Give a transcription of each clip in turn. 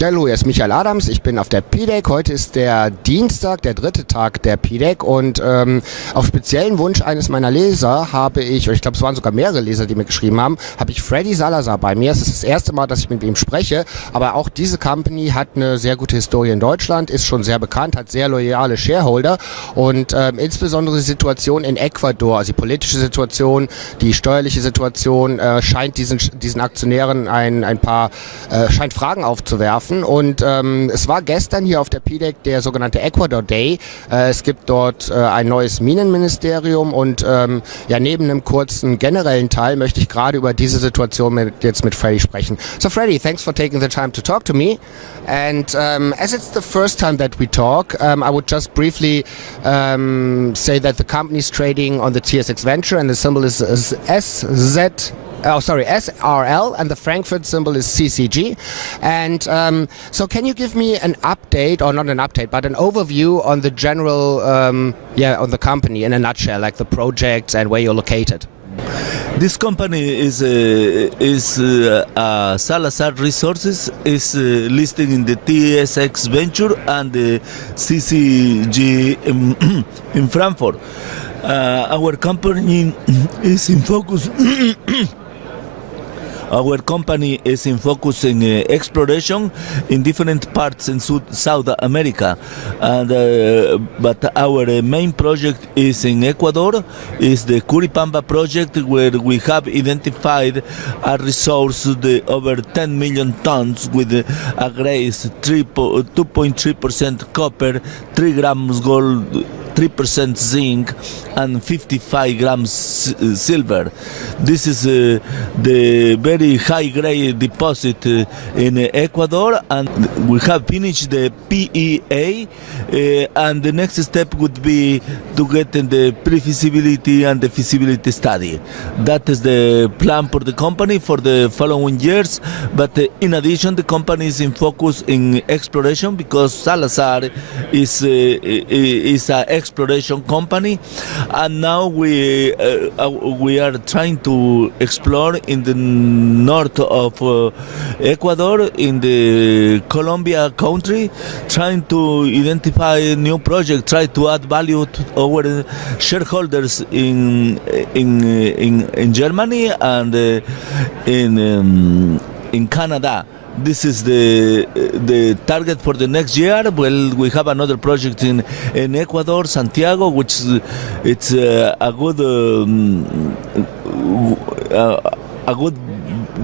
Ja, hallo, hier ist Michael Adams. Ich bin auf der PDAC. Heute ist der Dienstag, der dritte Tag der PDAC und auf speziellen Wunsch eines meiner Leser habe ich, oder ich glaube es waren sogar mehrere Leser, die mir geschrieben haben, habe ich Fredy Salazar bei mir. Es ist das erste Mal, dass ich mit ihm spreche, aber auch diese Company hat eine sehr gute Historie in Deutschland, ist schon sehr bekannt, hat sehr loyale Shareholder und insbesondere die Situation in Ecuador, also die politische Situation, die steuerliche Situation scheint diesen Aktionären scheint Fragen aufzuwerfen. Und es war gestern hier auf der PDAC der sogenannte Ecuador Day. Es gibt dort ein neues Minenministerium und neben einem kurzen generellen Teil möchte ich gerade über diese Situation jetzt mit Fredy sprechen. So Fredy, thanks for taking the time to talk to me. And as it's the first time that we talk, I would just briefly say that the company is trading on the TSX Venture and the symbol is SRL, and the Frankfurt symbol is CCG. And so can you give me an update, or not an update, but an overview on the general, on the company in a nutshell, like the projects and where you're located? This company is Salazar Resources, is listed in the TSX Venture and the CCG in Frankfurt. Our company is in focus. Our company is in focus in exploration in different parts in South America, but our main project is in Ecuador, is the Curipamba project, where we have identified a resource over 10 million tons with a grade 2.3% copper, 3 grams gold, 3% zinc and 55 grams silver. This is the very high-grade deposit in Ecuador, and we have finished the PEA, and the next step would be to get in the pre-feasibility and the feasibility study. That is the plan for the company for the following years, but in addition, the company is in focus in exploration because Salazar is an exploration company, and now we are trying to explore in the north of Ecuador, in the Colombia country, trying to identify new projects, try to add value to our shareholders in Germany and in Canada. This is the target for the next year. Well, we have another project in Ecuador, Santiago, which it's a good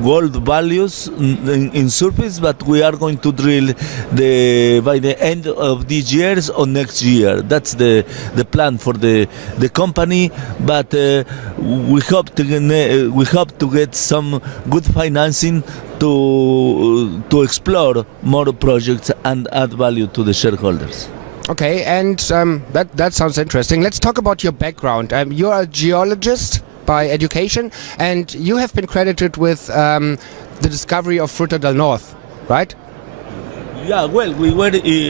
gold values in surface, but we are going to drill by the end of this year or next year. That's the plan for the company, but we hope to get some good financing to explore more projects and add value to the shareholders. Okay, and that sounds interesting. Let's talk about your background. You're a geologist by education, and you have been credited with the discovery of Fruta del Norte, right? Yeah, well,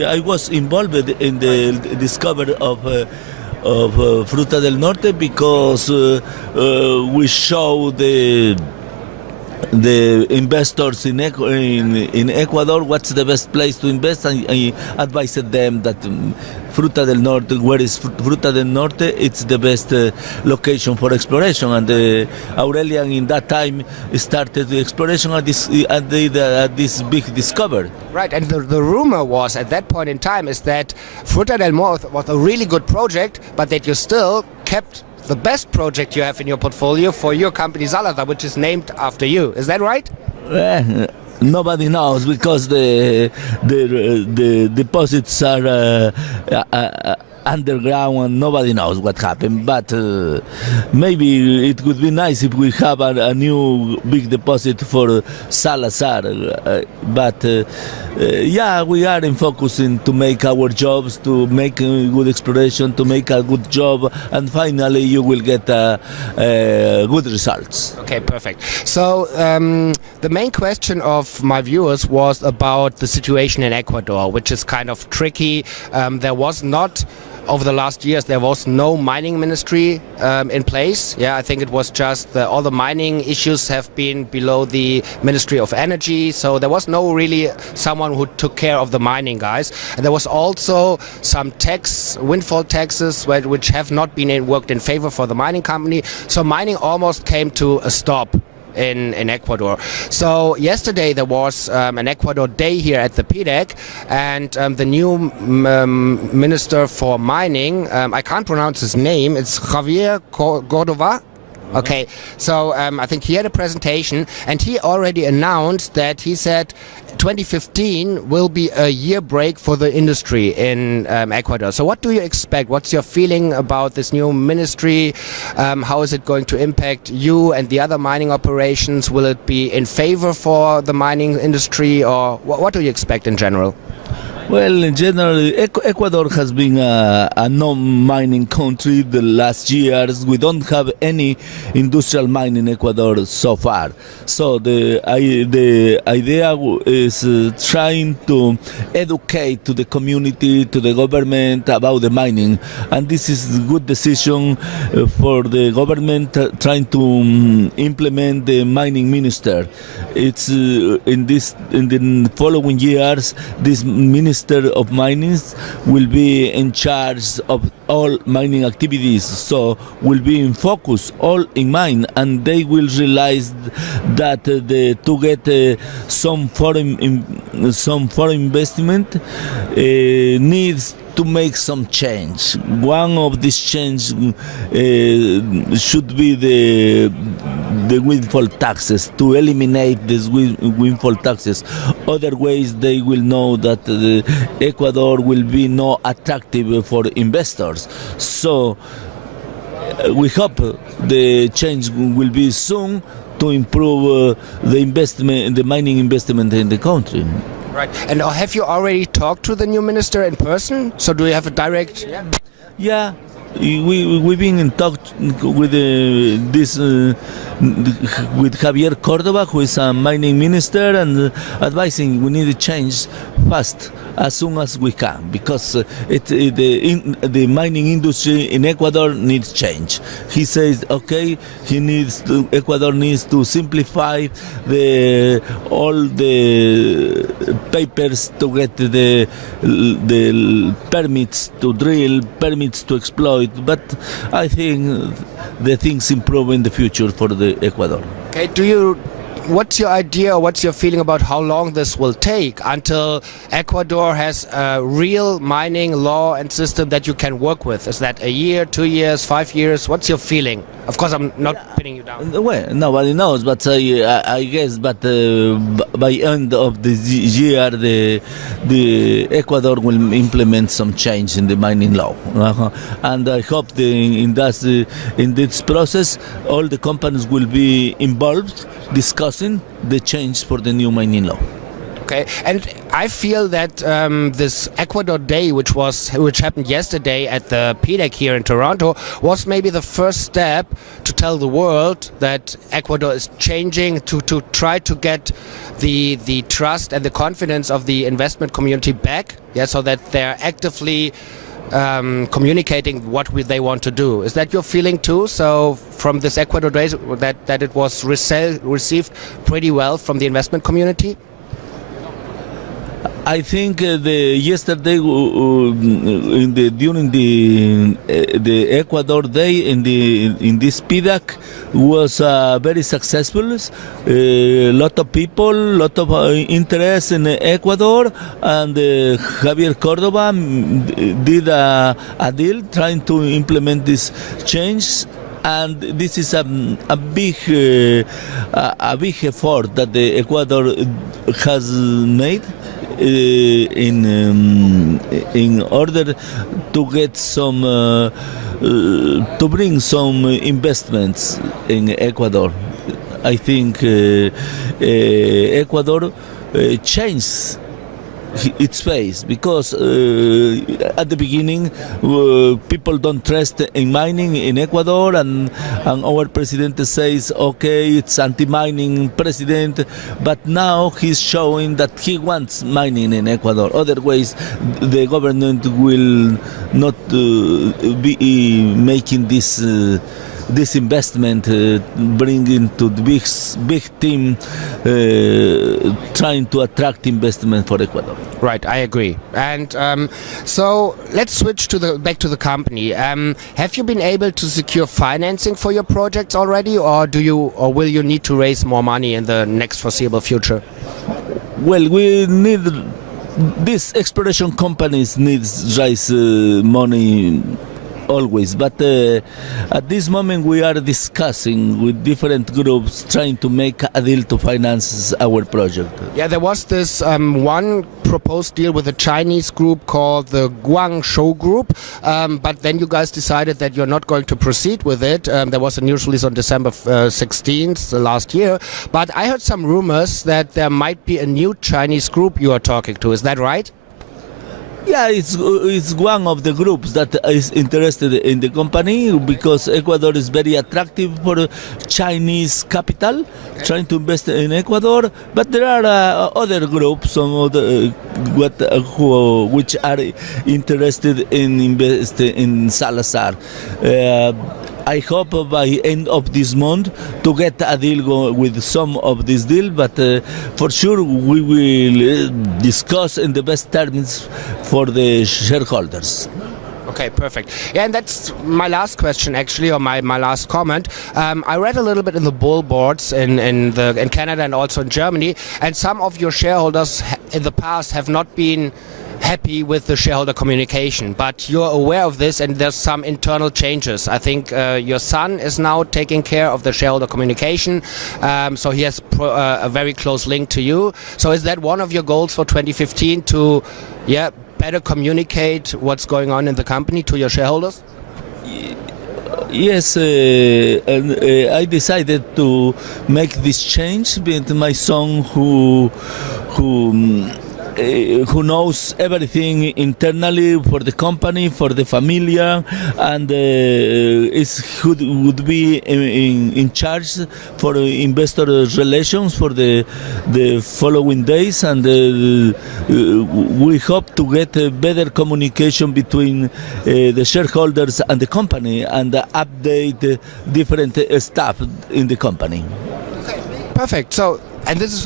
I was involved in the discovery of Fruta del Norte because we show the investors in Ecuador what's the best place to invest, and I advised them that Fruta del Norte, where is Fruta del Norte, it's the best location for exploration, and Aurelian in that time started the exploration at this big discovery. Right, and the rumor was at that point in time is that Fruta del Norte was a really good project, but that you still kept the best project you have in your portfolio for your company Salazar, which is named after you. Is that right? Nobody knows because the deposits are underground and nobody knows what happened, but maybe it would be nice if we have a new big deposit for Salazar, but we are in focusing to make our jobs, to make good exploration, to make a good job, and finally you will get good results. Okay, perfect. So the main question of my viewers was about the situation in Ecuador, which is kind of tricky. There was not over the last years there was no mining ministry in place. Yeah, I think it was just all the mining issues have been below the Ministry of Energy, so there was no really someone who took care of the mining guys. And there was also some windfall taxes which have not been worked in favor for the mining company. So mining almost came to a stop in Ecuador. So yesterday there was an Ecuador Day here at the PDEC, and the new Minister for Mining, I can't pronounce his name, it's Javier Cordova. Okay, so I think he had a presentation, and he already announced that he said 2015 will be a year break for the industry in Ecuador. So what do you expect? What's your feeling about this new ministry? How is it going to impact you and the other mining operations? Will it be in favor for the mining industry, or what do you expect in general? Well, in general, Ecuador has been a non-mining country the last years. We don't have any industrial mine in Ecuador so far. So the idea is trying to educate to the community, to the government about the mining. And this is a good decision for the government trying to implement the mining minister. It's in the following years, this minister of mining will be in charge of all mining activities, so will be in focus all in mine, and they will realize that to get some foreign investment needs to make some change. One of these change should be the windfall taxes, to eliminate these windfall taxes. Otherwise, they will know that Ecuador will be not attractive for investors. So we hope the change will be soon to improve the investment, the mining investment in the country. Right. And have you already talked to the new minister in person? So do you have a direct? Yeah. We've been in touch with with Javier Cordova, who is a mining minister, and advising we need to change fast as soon as we can, because the mining industry in Ecuador needs change. He says, okay, Ecuador needs to simplify all the papers to get the permits to drill, permits to exploit. But I think the things improve in the future for the Ecuador. Okay, what's your idea, or what's your feeling about how long this will take until Ecuador has a real mining law and system that you can work with? Is that a year, 2 years, 5 years? What's your feeling? Of course, I'm not pinning you down. Well, nobody knows, but I guess that by end of this year, the Ecuador will implement some change in the mining law. And I hope in this process, all the companies will be involved discussing the change for the new mining law. Okay, and I feel that this Ecuador Day, which happened yesterday at the PDEC here in Toronto, was maybe the first step to tell the world that Ecuador is changing, to try to get the trust and the confidence of the investment community back. Yeah, so that they're actively communicating what they want to do. Is that your feeling too? So from this Ecuador Day, that it was received pretty well from the investment community? I think yesterday during the Ecuador Day in this PDAC was very successful. A lot of people, lot of interest in Ecuador, and Javier Cordova did a deal trying to implement this change. And this is a big effort that the Ecuador has made in order to get some to bring some investments in Ecuador. I think Ecuador changed its face, because at the beginning people don't trust in mining in Ecuador, and our president says, okay, it's anti-mining president, but now he's showing that he wants mining in Ecuador. Otherwise, the government will not be making this investment, bringing to the big team, trying to attract investment for Ecuador. Right, I agree. And so let's switch to back to the company. Have you been able to secure financing for your projects already, or will you need to raise more money in the next foreseeable future? Well, we need these exploration companies needs raise money always, but at this moment we are discussing with different groups trying to make a deal to finance our project. Yeah, there was this one proposed deal with a Chinese group called the Guangzhou Group, but then you guys decided that you're not going to proceed with it. There was a news release on December 16th last year, but I heard some rumors that there might be a new Chinese group you are talking to. Is that right? Yeah, it's one of the groups that is interested in the company, because Ecuador is very attractive for Chinese capital trying to invest in Ecuador. But there are other groups, which are interested in investing in Salazar. I hope by end of this month to get a deal with some of this deal, but for sure we will discuss in the best terms for the shareholders. Okay, perfect. Yeah, and that's my last question, actually, or my last comment. I read a little bit in the bull boards in Canada and also in Germany, and some of your shareholders in the past have not been happy with the shareholder communication, but you're aware of this, and there's some internal changes. I think your son is now taking care of the shareholder communication, so he has a very close link to you. So is that one of your goals for 2015 to better communicate what's going on in the company to your shareholders? Yes, and I decided to make this change with my son, who knows everything internally for the company, for the familia, and would be in charge for investor relations for the following days, and we hope to get a better communication between the shareholders and the company, and update different staff in the company. Perfect. So, and this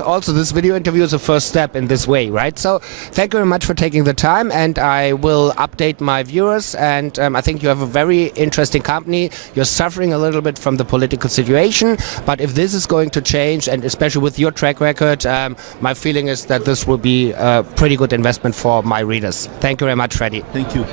video interview is a first step in this way, right? So thank you very much for taking the time, and I will update my viewers. And I think you have a very interesting company. You're suffering a little bit from the political situation, but if this is going to change, and especially with your track record, my feeling is that this will be a pretty good investment for my readers. Thank you very much, Fredy. Thank you.